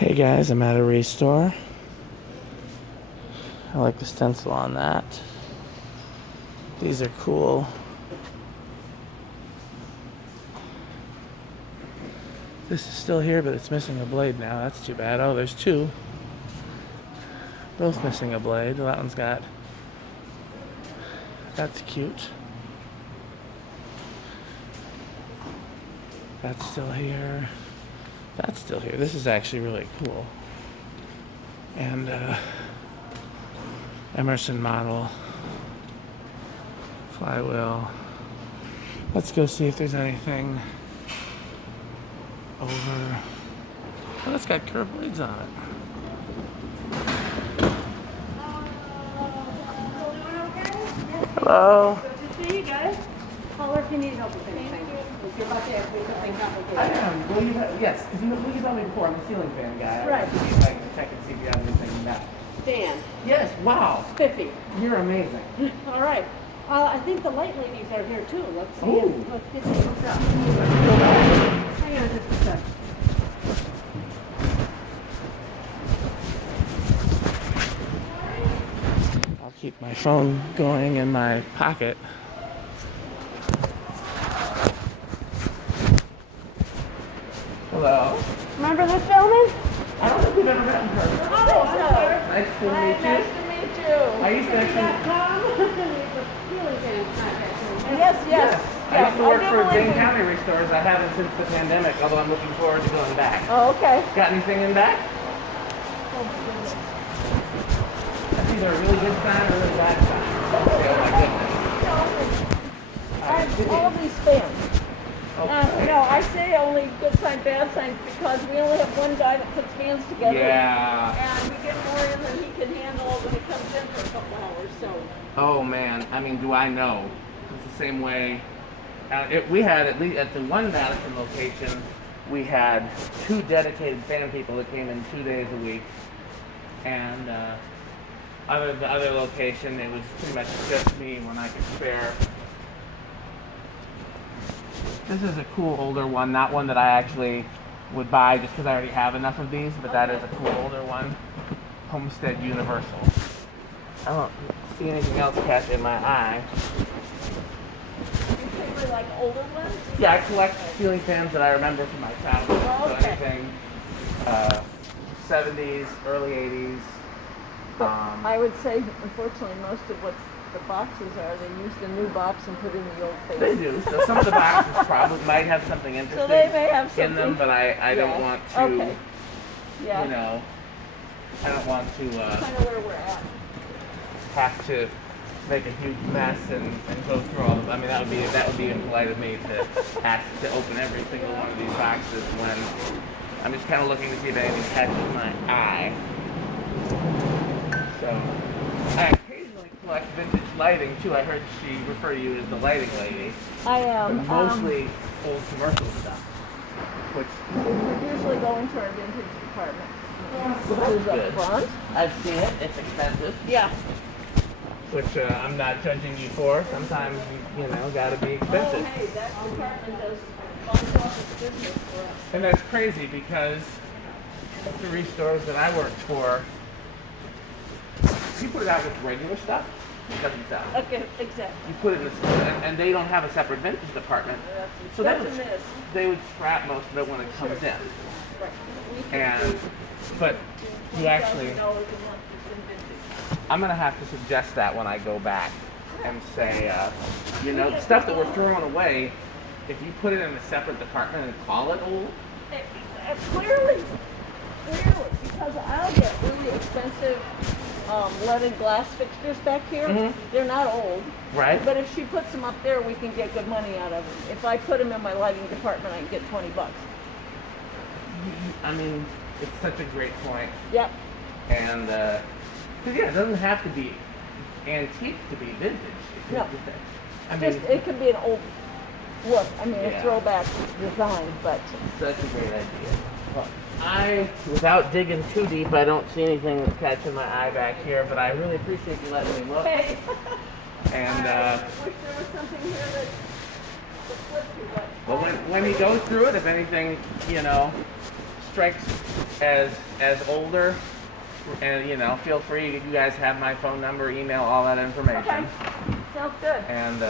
Hey guys, I'm at a restore. I like the stencil on that. These are cool. This is still here, but it's missing a blade now. That's too bad. Oh, there's two. Both missing a blade. Well, that one's got... That's cute. That's still here. That's still here. This is actually really cool. And Emerson model. Flywheel. Let's go see if there's anything over... Oh, that's got curved blades on it. Hello. Good to see you guys. Call her if you need help with anything. If you're about to ask me something complicated. I am. Well, yes, because you told me before I'm a ceiling fan guy. Right. I would like to check and see if you have anything now. Dan. Yes, wow. Spiffy. You're amazing. All right. I think the light ladies are here too. Let's see. Ooh. Let's get you hooked up. Hang on just a sec. I'll keep my phone going in my pocket. Hello. Remember this gentleman? I don't think we've ever met in person. Oh, sir. Nice to meet you. Nice to meet you. I used to actually... Yes. I used to work for Dane County Restores. I haven't since the pandemic, although I'm looking forward to going back. Oh, okay. Got anything in back? Oh, my goodness. That's either a really good sign or a really bad sign. Oh my goodness. I have all these fans. Okay. No, I say only good sign, bad sign because we only have one guy that puts hands together. Yeah. And we get more in than he can handle when he comes in for a couple hours. So. Oh man, I mean, do I know? It's the same way. We had at least at the one Madison location, we had 2 dedicated fan people that came in 2 days a week, and the other location, it was pretty much just me when I could spare. This is a cool older one, not one that I actually would buy just because I already have enough of these, but that is a cool older one. Homestead Universal. I don't see anything else catch in my eye. You say like older ones? Yeah, I collect ceiling fans that I remember from my childhood. Oh, okay. So anything 70s, early 80s. I would say, unfortunately, most of what the boxes are, they use the new box and put in the old face. They do. So some of the boxes probably might have something interesting So they may have something in them, but I don't want to, okay. Yeah. you know, I don't want to Kind of where we're at. have to make a huge mess and go through all of them. I mean, that would be impolite of me to ask to open every single one of these boxes when I'm just kind of looking to see if anything catches my eye. So I occasionally collect vintage lighting too. I heard she refer to you as the lighting lady. I am. But mostly old commercial stuff, which We usually go into our vintage department. well, Which is that's good. up front. I've seen it. It's expensive. Yeah. Which I'm not judging you for. Sometimes you know, gotta be expensive. Oh, hey, that department does box office business for us. And that's crazy because the restores that I worked for, you put it out with regular stuff, it doesn't sell. Okay, exactly. You put it in and they don't have a separate vintage department. So they would scrap most of it when it comes in. Right. And, but you actually, $20,000 a month is in vintage. I'm gonna have to suggest that when I go back and say, you know, the stuff that we're throwing away, if you put it in a separate department and call it old. Clearly, because I'll get really expensive leaded glass fixtures back here. Mhm. They're not old, Right. but if she puts them up there, we can get good money out of them. If I put them in my lighting department, I can get $20. I mean, it's such a great point. Yep. And, because yeah, it doesn't have to be antique to be vintage. It No. could just, I mean, Just it could be an old look. I mean, Yeah. a throwback design, but such a great idea. Well, without digging too deep, I don't see anything that's catching my eye back here, but I really appreciate you letting me look. hey. And, I wish there was something here that flip you, but well, when he goes through it, if anything, you know, strikes as older, and you know, feel free. You guys have my phone number, email, all that information. Okay. Sounds good. And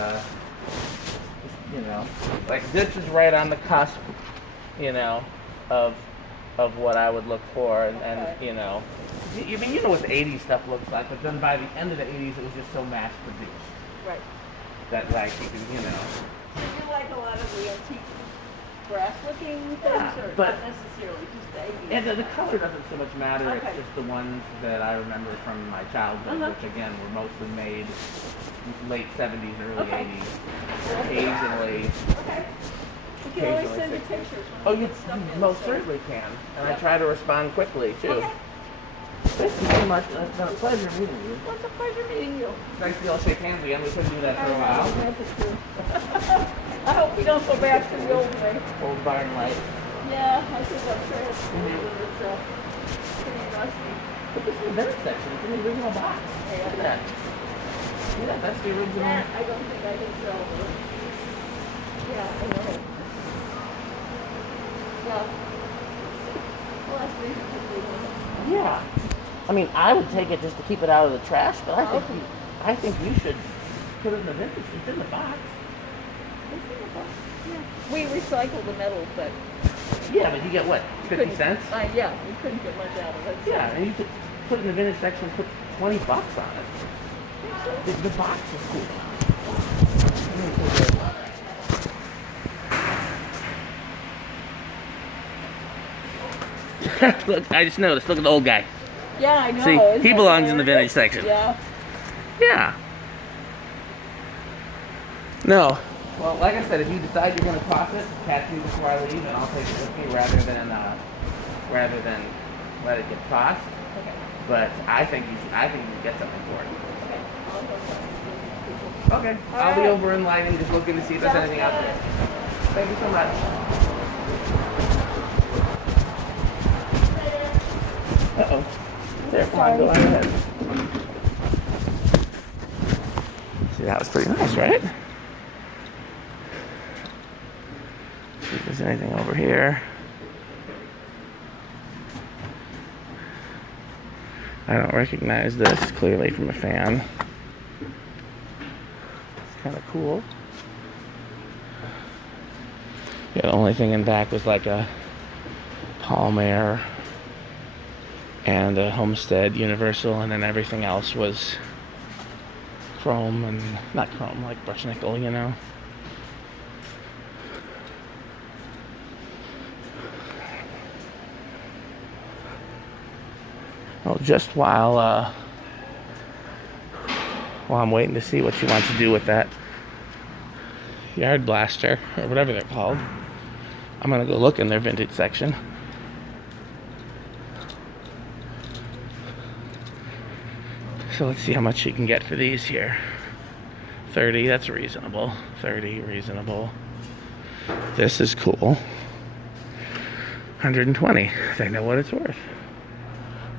you know, like this is right on the cusp, you know, of what I would look for, and you know, I mean, you know what the '80s stuff looks like, but then by the end of the '80s, it was just so mass produced. Right. That like you can, you know. So you like a lot of the antique brass looking things, or but not necessarily just the 80s? And the color doesn't so much matter. Okay. It's just the ones that I remember from my childhood, which again were mostly made late '70s, early '80s. Occasionally. Okay. You can always send me pictures. Oh, you most certainly can, and I try to respond quickly too. Okay. Thank you so much. It's been a pleasure meeting you. Well, it's a pleasure meeting you. Nice to all shake hands again. We couldn't do that for a while. I hope we don't go back to the old way. Old barn light. Yeah, I think I'm sure it's pretty rusty. Look at the vintage section. It's in the original box. Yeah. Look at that. Yeah, that's the original. That I don't think I can sell. Yeah, I know. Yeah. Well, that's reasonably good. Yeah. I mean, I would take it just to keep it out of the trash, but I think you should put it in the vintage. It's in the box. It's in the box. Yeah. We recycle the metal, but yeah, but you get what, 50 cents? Yeah, we couldn't get much out of it. So. Yeah, and you could put it in the vintage section and put $20 on it. The box is cool. Look, I just noticed. Look at the old guy. Yeah, I know. See, he belongs in the vintage section. Yeah. Yeah. No. Well, like I said, if you decide you're going to toss it, catch me before I leave, and I'll take it with me rather than let it get tossed. Okay. But I think you should get something for it. Okay. I'll go talk to people. Okay. All I'll be right. over in line and just looking to see if there's Sounds anything out good. there. Thank you so much. Uh-oh. There, come on, go on ahead. See, that was pretty nice, right? See if there's anything over here. I don't recognize this clearly from a fan. It's kind of cool. Yeah, the only thing in back was like a Palmer and a Homestead Universal, and then everything else was chrome, and not chrome, like brushed nickel, you know. Well, just while I'm waiting to see what she wants to do with that yard blaster, or whatever they're called, I'm gonna go look in their vintage section. So let's see how much she can get for these here. 30, that's reasonable. 30, reasonable. This is cool. 120, they know what it's worth.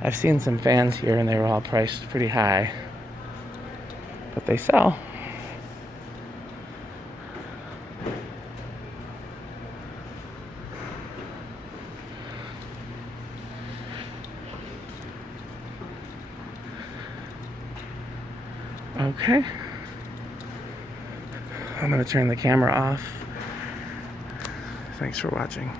I've seen some fans here and they were all priced pretty high, but they sell. Okay. I'm going to turn the camera off. Thanks for watching.